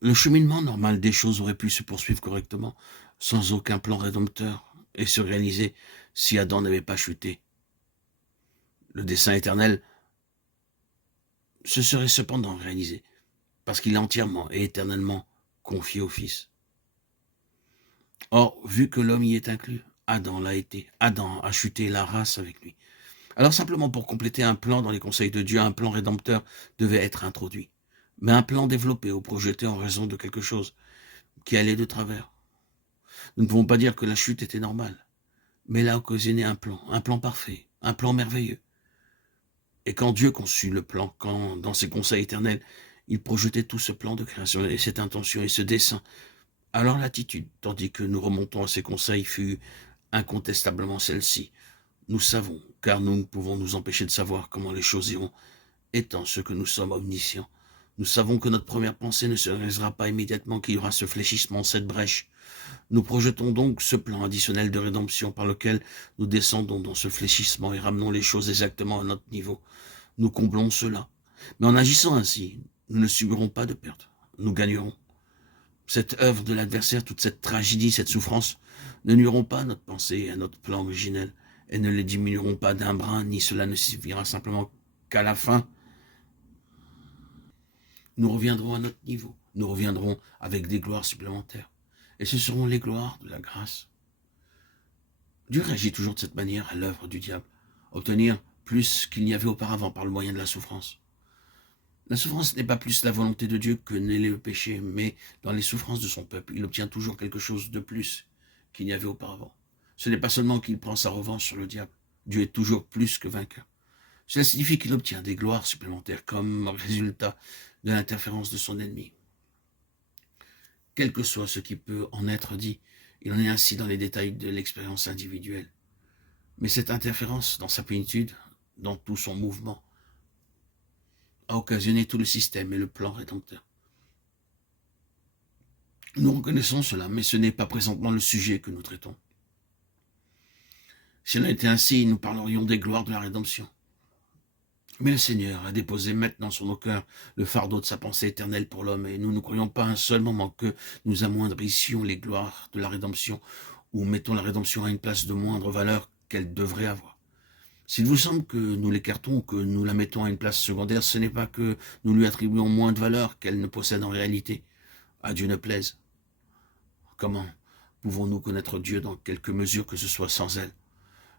Le cheminement normal des choses aurait pu se poursuivre correctement, sans aucun plan rédempteur, et se réaliser si Adam n'avait pas chuté. Le dessein éternel se serait cependant réalisé, parce qu'il est entièrement et éternellement confié au Fils. Or, vu que l'homme y est inclus, Adam l'a été, Adam a chuté la race avec lui. Alors simplement pour compléter un plan dans les conseils de Dieu, un plan rédempteur devait être introduit, mais un plan développé ou projeté en raison de quelque chose qui allait de travers. Nous ne pouvons pas dire que la chute était normale, mais elle a occasionné un plan parfait, un plan merveilleux. Et quand Dieu conçut le plan, quand dans ses conseils éternels, il projetait tout ce plan de création et cette intention et ce dessein, alors l'attitude, tandis que nous remontons à ses conseils, fut incontestablement celle-ci. Nous savons, car nous ne pouvons nous empêcher de savoir comment les choses iront, étant ce que nous sommes omniscients. Nous savons que notre première pensée ne se réalisera pas immédiatement, qu'il y aura ce fléchissement, cette brèche. Nous projetons donc ce plan additionnel de rédemption par lequel nous descendons dans ce fléchissement et ramenons les choses exactement à notre niveau. Nous comblons cela. Mais en agissant ainsi, nous ne subirons pas de perte. Nous gagnerons. Cette œuvre de l'adversaire, toute cette tragédie, cette souffrance, ne nuiront pas à notre pensée et à notre plan originel, et ne les diminueront pas d'un brin, ni cela ne suffira simplement qu'à la fin, nous reviendrons à notre niveau. Nous reviendrons avec des gloires supplémentaires. Et ce seront les gloires de la grâce. Dieu réagit toujours de cette manière à l'œuvre du diable, obtenir plus qu'il n'y avait auparavant par le moyen de la souffrance. La souffrance n'est pas plus la volonté de Dieu que n'est le péché, mais dans les souffrances de son peuple, il obtient toujours quelque chose de plus qu'il n'y avait auparavant. Ce n'est pas seulement qu'il prend sa revanche sur le diable, Dieu est toujours plus que vainqueur. Cela signifie qu'il obtient des gloires supplémentaires comme résultat de l'interférence de son ennemi. Quel que soit ce qui peut en être dit, il en est ainsi dans les détails de l'expérience individuelle. Mais cette interférence, dans sa plénitude, dans tout son mouvement, a occasionné tout le système et le plan rédempteur. Nous reconnaissons cela, mais ce n'est pas présentement le sujet que nous traitons. Si on était ainsi, nous parlerions des gloires de la rédemption. Mais le Seigneur a déposé maintenant sur nos cœurs le fardeau de sa pensée éternelle pour l'homme, et nous ne croyons pas un seul moment que nous amoindrissions les gloires de la rédemption, ou mettons la rédemption à une place de moindre valeur qu'elle devrait avoir. S'il vous semble que nous l'écartons ou que nous la mettons à une place secondaire, ce n'est pas que nous lui attribuons moins de valeur qu'elle ne possède en réalité. À Dieu ne plaise. Comment pouvons-nous connaître Dieu dans quelque mesure que ce soit sans elle?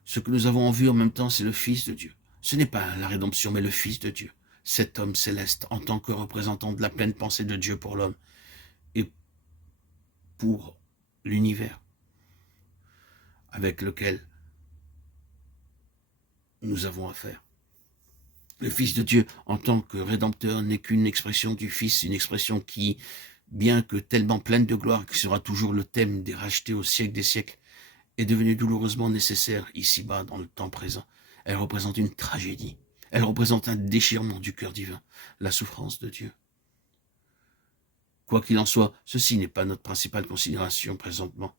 Ce que nous avons en vue en même temps, c'est le Fils de Dieu. Ce n'est pas la rédemption, mais le Fils de Dieu. Cet homme céleste, en tant que représentant de la pleine pensée de Dieu pour l'homme et pour l'univers avec lequel nous avons affaire. Le Fils de Dieu, en tant que rédempteur, n'est qu'une expression du Fils, une expression qui, bien que tellement pleine de gloire, qui sera toujours le thème des rachetés au siècle des siècles, est devenue douloureusement nécessaire ici-bas dans le temps présent. Elle représente une tragédie. Elle représente un déchirement du cœur divin, la souffrance de Dieu. Quoi qu'il en soit, ceci n'est pas notre principale considération présentement.